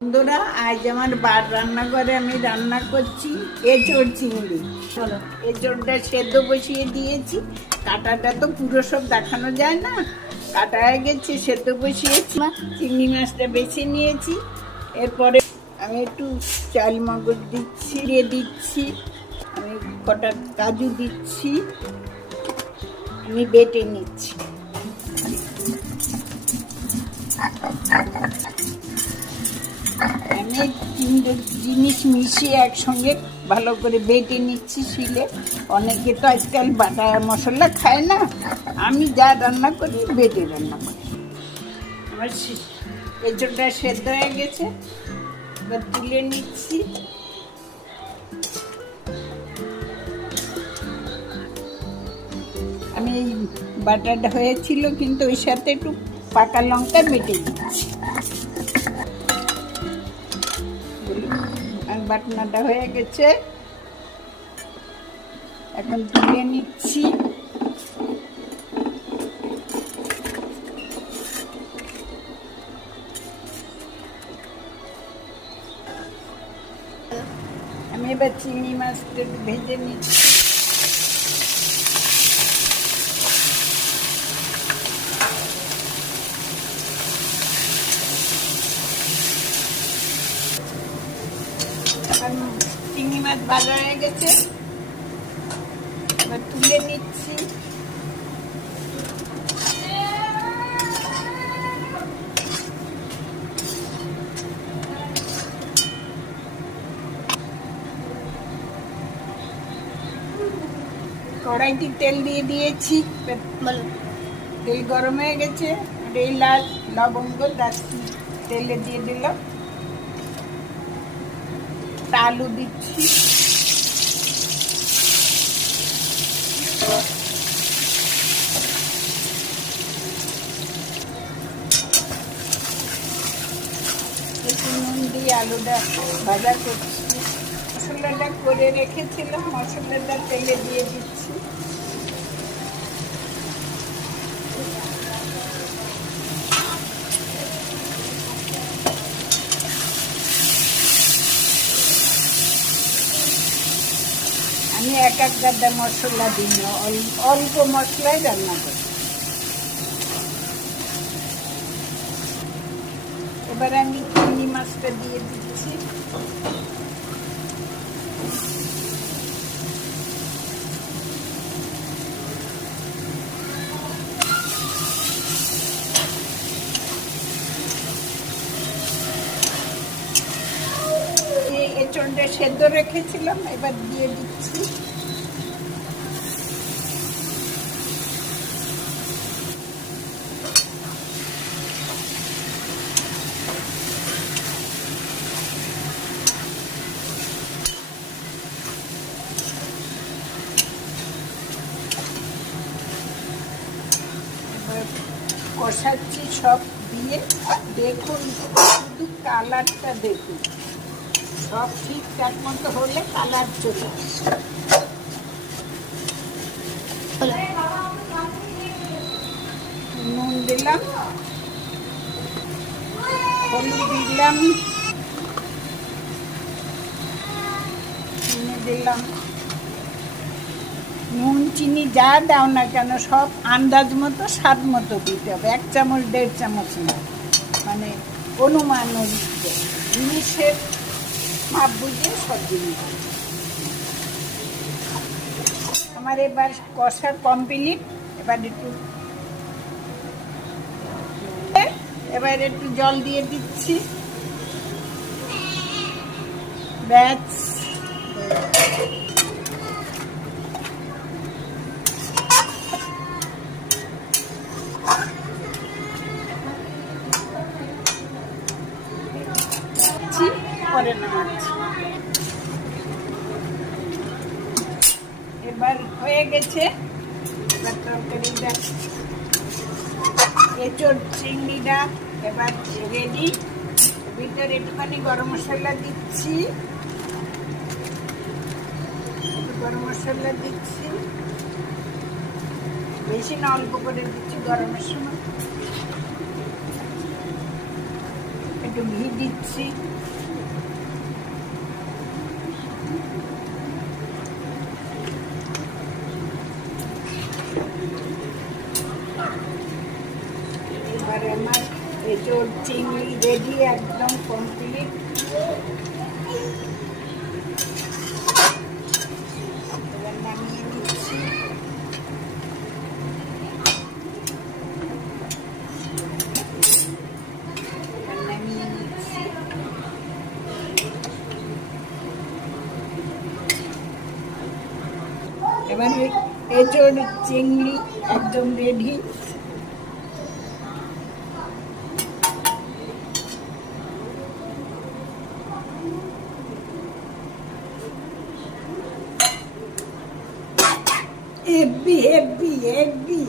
বন্ধুরা, আজ আমার বার রান্নাঘরে আমি রান্না করছি এঁচোড় চিংড়ি। চলো, এঁচোড়টা সেদ্ধ বসিয়ে দিয়েছি। কাটাটা তো পুরো সব দেখানো যায় না, কাটা হয়ে গেছে, সেদ্ধ বসিয়েছি। চিংড়ি মাছটা বেছে নিয়েছি। এরপরে আমি একটু চাল মগজ দিচ্ছি, আমি কটা কাজু দিচ্ছি, আমি বেটে নিচ্ছি। আমি তিনটে জিনিস মিশিয়ে একসঙ্গে ভালো করে বেটে নিচ্ছি শিলে। অনেকে তো আজকাল বাটা মশলা খায় না, আমি যা রান্না করি বেটে রান্না করি। আমার এঁচোড়টা সেদ্ধ হয়ে গেছে, এবার তুলে নিচ্ছি। আমি এই বাটাটা হয়েছিল, কিন্তু ওই সাথে একটু পাকা লঙ্কা বেটে দিচ্ছি। বাটনাটা হয়ে গেছে, এখন তুলে নিচ্ছি। আমি এবার চিংড়ি মাছটা ভেজে নিচ্ছি। চিংড়ি মাছ ভাজা হয়ে গেছে, এবার তুলে নিচ্ছি। কড়াইতে তেল দিয়ে দিয়েছি, তেল গরম হয়ে গেছে। এলাচ, লবঙ্গ, দারচিনি তেলে দিয়ে দিলাম। আলু দিচ্ছি, একটু নুন দিয়ে আলুটা ভাজা করছি। মশলাটা করে রেখেছিলাম, মশলাটা তেলে দিয়ে দিচ্ছি। আমি এক গাদা মশলা দিই না, অল্প মশলায় রান্না করি। এবার আমি চিংড়ি মাছটা দিয়ে দিচ্ছি। এঁচোড়টা সেদ্ধ রেখেছিলাম, এবার দিয়ে দিচ্ছি। কষাচ্ছি সব দিয়ে। দেখুন, শুধু কালারটা দেখুন, সব ঠিকঠাক মতো হলে কালার চলে আসে। নুন দিলাম, হলুদ দিলাম, চিনি দিলাম। নুন চিনি যা দাও না কেন সব আন্দাজ মতো, স্বাদ মতো দিতে হবে। 1 চামচ 1.5 চামচ না, মানে অনুমান জিনিসের মাপ বুঝে সব জিনিস। আমার এবার কষা কমপ্লিট। এবার একটু জল দিয়ে দিচ্ছি, ব্যাস। পরে নামাচ্ছি। এবার হয়ে গেছে, এবার তরকারিটা, এঁচোড় চিংড়িটা এবার রেডি। ভিতরে একটুখানি গরম মশলা দিচ্ছি, গরম মশলা দিচ্ছি, বেশি না, অল্প করে দিচ্ছি গরমের সময়। একটু ঘি দিচ্ছি। এঁচোড় চিংড়ি রেডি, একদম কমপ্লিট। এবার নামিয়ে নিচ্ছি। এবার এঁচোড় চিংড়ি একদম রেডি। Heavy heavy heavy.